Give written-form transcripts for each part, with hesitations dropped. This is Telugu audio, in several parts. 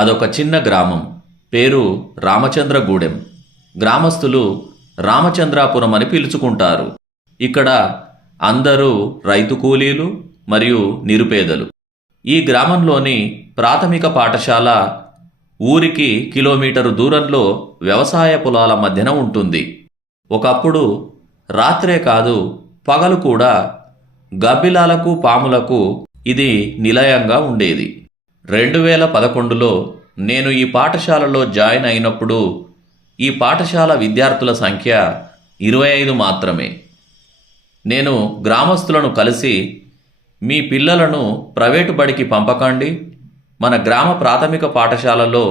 అదొక చిన్న గ్రామం. పేరు రామచంద్రగూడెం. గ్రామస్తులు రామచంద్రాపురం అని పిలుచుకుంటారు. ఇక్కడ అందరూ రైతు కూలీలు మరియు నిరుపేదలు. ఈ గ్రామంలోని ప్రాథమిక పాఠశాల ఊరికి కిలోమీటరు దూరంలో వ్యవసాయ పొలాల మధ్యన ఉంటుంది. ఒకప్పుడు రాత్రే కాదు పగలు కూడా గబ్బిలాలకు పాములకు ఇది నిలయంగా ఉండేది. 2011లో నేను ఈ పాఠశాలలో జాయిన్ అయినప్పుడు ఈ పాఠశాల విద్యార్థుల సంఖ్య 25 మాత్రమే. నేను గ్రామస్తులను కలిసి మీ పిల్లలను ప్రైవేటు బడికి పంపకండి, మన గ్రామ ప్రాథమిక పాఠశాలలో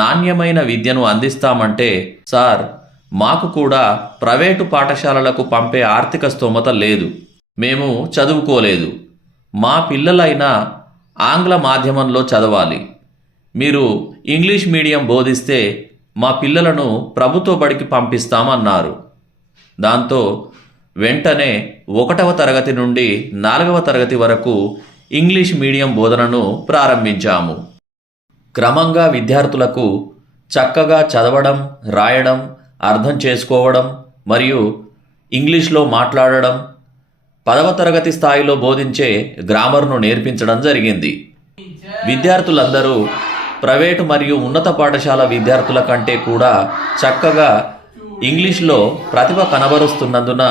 నాణ్యమైన విద్యను అందిస్తామంటే, సార్ మాకు కూడా ప్రైవేటు పాఠశాలలకు పంపే ఆర్థిక స్తోమత లేదు, మేము చదువుకోలేదు, మా పిల్లలైనా ఆంగ్ల మాధ్యమంలో చదవాలి, మీరు ఇంగ్లీష్ మీడియం బోధిస్తే మా పిల్లలను ప్రభుత్వ బడికి పంపిస్తామన్నారు. దాంతో వెంటనే 1వ తరగతి నుండి 4వ తరగతి వరకు ఇంగ్లీష్ మీడియం బోధనను ప్రారంభించాము. క్రమంగా విద్యార్థులకు చక్కగా చదవడం, రాయడం, అర్థం చేసుకోవడం మరియు ఇంగ్లీష్లో మాట్లాడడం, 10వ తరగతి స్థాయిలో బోధించే గ్రామర్ను నేర్పించడం జరిగింది. విద్యార్థులందరూ ప్రైవేటు మరియు ఉన్నత పాఠశాల విద్యార్థుల కంటే కూడా చక్కగా ఇంగ్లీష్లో ప్రతిభ కనబరుస్తున్నందున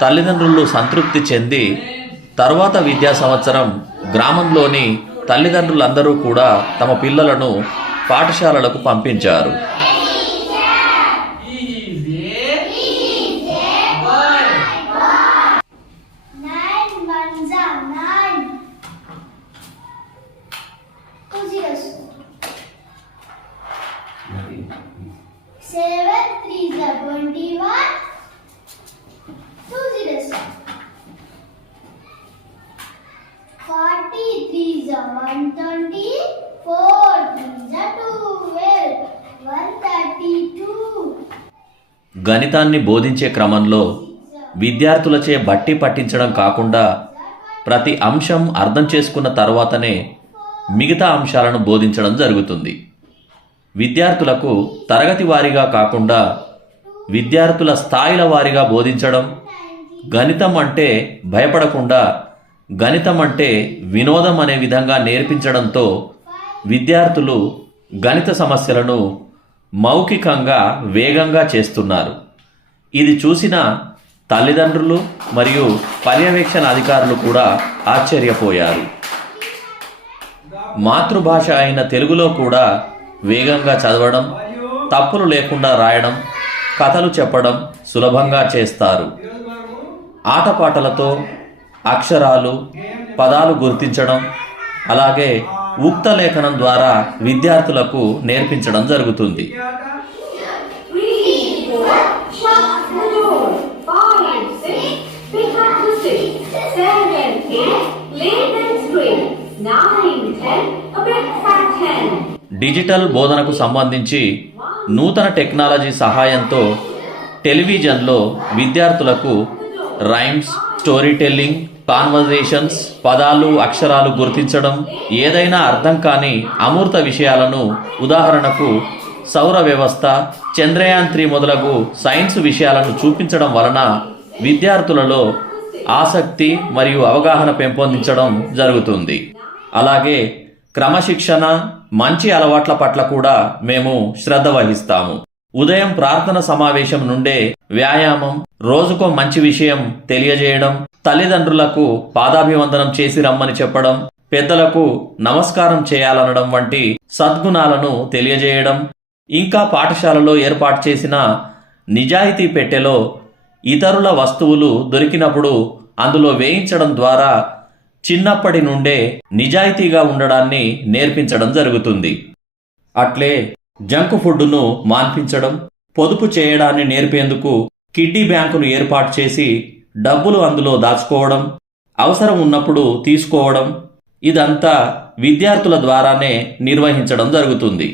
తల్లిదండ్రులు సంతృప్తి చెంది తర్వాత విద్యా సంవత్సరం గ్రామంలోని తల్లిదండ్రులందరూ కూడా తమ పిల్లలను పాఠశాలలకు పంపించారు. గణితాన్ని బోధించే క్రమంలో విద్యార్థులచే బట్టి పట్టించడం కాకుండా ప్రతి అంశం అర్థం చేసుకున్న తర్వాతనే మిగతా అంశాలను బోధించడం జరుగుతుంది. విద్యార్థులకు తరగతి వారీగా కాకుండా విద్యార్థుల స్థాయిల వారీగా బోధించడం, గణితం అంటే భయపడకుండా గణితం అంటే వినోదం అనే విధంగా నేర్పించడంతో విద్యార్థులు గణిత సమస్యలను మౌఖికంగా వేగంగా చేస్తున్నారు. ఇది చూసిన తల్లిదండ్రులు మరియు పర్యవేక్షణ అధికారులు కూడా ఆశ్చర్యపోయారు. మాతృభాష అయిన తెలుగులో కూడా వేగంగా చదవడం, తప్పులు లేకుండా రాయడం, కథలు చెప్పడం సులభంగా చేస్తారు. ఆటపాటలతో అక్షరాలు, పదాలు గుర్తించడం, అలాగే ఉక్త లేఖనం ద్వారా విద్యార్థులకు నేర్పించడం జరుగుతుంది. డిజిటల్ బోధనకు సంబంధించి నూతన టెక్నాలజీ సహాయంతో టెలివిజన్లో విద్యార్థులకు రైమ్స్, స్టోరీ టెల్లింగ్, కాన్వర్జేషన్స్, పదాలు, అక్షరాలు గుర్తించడం, ఏదైనా అర్థం కాని అమూర్త విషయాలను, ఉదాహరణకు సౌర వ్యవస్థ, చంద్రయాన్ 3 మొదలగు సైన్స్ విషయాలను చూపించడం వలన విద్యార్థులలో ఆసక్తి మరియు అవగాహన పెంపొందించడం జరుగుతుంది. అలాగే క్రమశిక్షణ, మంచి అలవాట్ల పట్ల కూడా మేము శ్రద్ధ వహిస్తాము. ఉదయం ప్రార్థన సమావేశం నుండే వ్యాయామం, రోజుకో మంచి విషయం తెలియజేయడం, తల్లిదండ్రులకు పాదాభివందనం చేసి రమ్మని చెప్పడం, పెద్దలకు నమస్కారం చేయాలనడం వంటి సద్గుణాలను తెలియజేయడం, ఇంకా పాఠశాలలో ఏర్పాటు చేసిన నిజాయితీ పెట్టెలో ఇతరుల వస్తువులు దొరికినప్పుడు అందులో వేయించడం ద్వారా చిన్నప్పటి నుండే నిజాయితీగా ఉండడాన్ని నేర్పించడం జరుగుతుంది. అట్లే జంక్ ఫుడ్ను మాన్పించడం, పొదుపు చేయడాన్ని నేర్పేందుకు కిడ్డీ బ్యాంకును ఏర్పాటు చేసి డబ్బులు అందులో దాచుకోవడం, అవసరం ఉన్నప్పుడు తీసుకోవడం, ఇదంతా విద్యార్థుల ద్వారానే నిర్వహించడం జరుగుతుంది.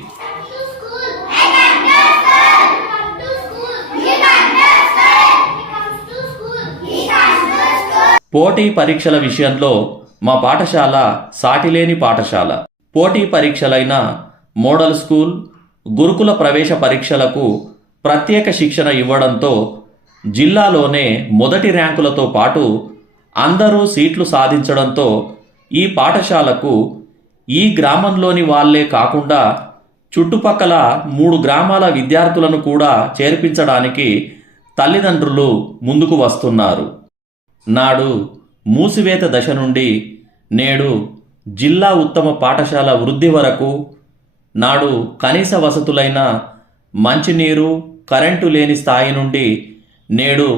పోటీ పరీక్షల విషయంలో మా పాఠశాల సాటిలేని పాఠశాల. పోటీ పరీక్షలైన మోడల్ స్కూల్, గురుకుల ప్రవేశ పరీక్షలకు ప్రత్యేక శిక్షణ ఇవ్వడంతో జిల్లాలోనే మొదటి ర్యాంకులతో పాటు అందరూ సీట్లు సాధించడంతో ఈ పాఠశాలకు ఈ గ్రామంలోని వాళ్ళే కాకుండా చుట్టుపక్కల 3 గ్రామాల విద్యార్థులను కూడా చేర్పించడానికి తల్లిదండ్రులు ముందుకు వస్తున్నారు. నాడు మూసివేత దశ నుండి నేడు జిల్లా ఉత్తమ పాఠశాల వృద్ధి వరకు, నాడు కనీస వసతులైన మంచినీరు, కరెంటు లేని స్థాయి నుండి నేడు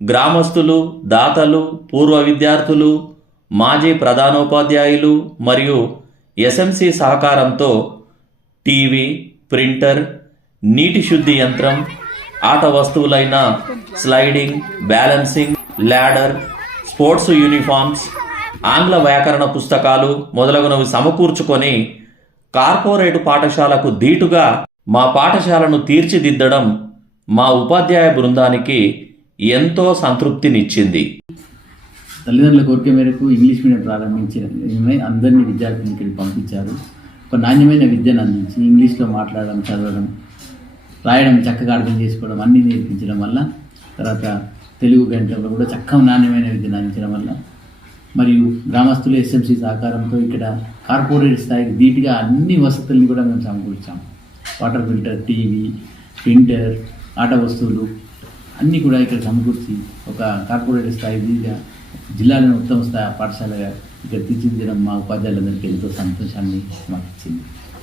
గ్రామస్తులు, దాతలు, పూర్వ విద్యార్థులు, మాజీ ప్రధానోపాధ్యాయులు మరియు ఎస్ఎంసి సహకారంతో టీవీ, ప్రింటర్, నీటి శుద్ధి యంత్రం, ఆట వస్తువులైన sliding, balancing, ladder, sports uniforms, ఆంగ్ల వ్యాకరణ పుస్తకాలు మొదలగునవి సమకూర్చుకొని కార్పొరేటు పాఠశాలకు ధీటుగా మా పాఠశాలను తీర్చిదిద్దడం మా ఉపాధ్యాయ బృందానికి ఎంతో సంతృప్తినిచ్చింది. తల్లిదండ్రుల కోరిక మేరకు ఇంగ్లీష్ మీడియం ప్రారంభించిన అందరినీ విద్యార్థులను ఇక్కడికి పంపించారు. ఒక నాణ్యమైన విద్యను అందించి ఇంగ్లీష్లో మాట్లాడడం, చదవడం, రాయడం, చక్కగా అర్థం చేసుకోవడం అన్నీ నేర్పించడం వల్ల, తర్వాత తెలుగు గణితంలో కూడా చక్కగా నాణ్యమైన విద్యను అందించడం వల్ల, మరియు గ్రామస్తులు ఎస్ఎంసి సహకారంతో ఇక్కడ కార్పొరేట్ స్థాయికి ధీటుగా అన్ని వసతుల్ని కూడా మేము సమకూర్చాము. వాటర్ ఫిల్టర్, టీవీ, ప్రింటర్, ఆట వస్తువులు అన్నీ కూడా ఇక్కడ సమకూర్చి ఒక కార్పొరేట్ స్థాయి ధీటుగా జిల్లాలోని ఉత్తమ స్థాయి పాఠశాలగా ఇక్కడ తీర్చిదిద్దడం మా ఉపాధ్యాయులందరికీ ఎంతో సంతోషాన్ని మాకు ఇచ్చింది.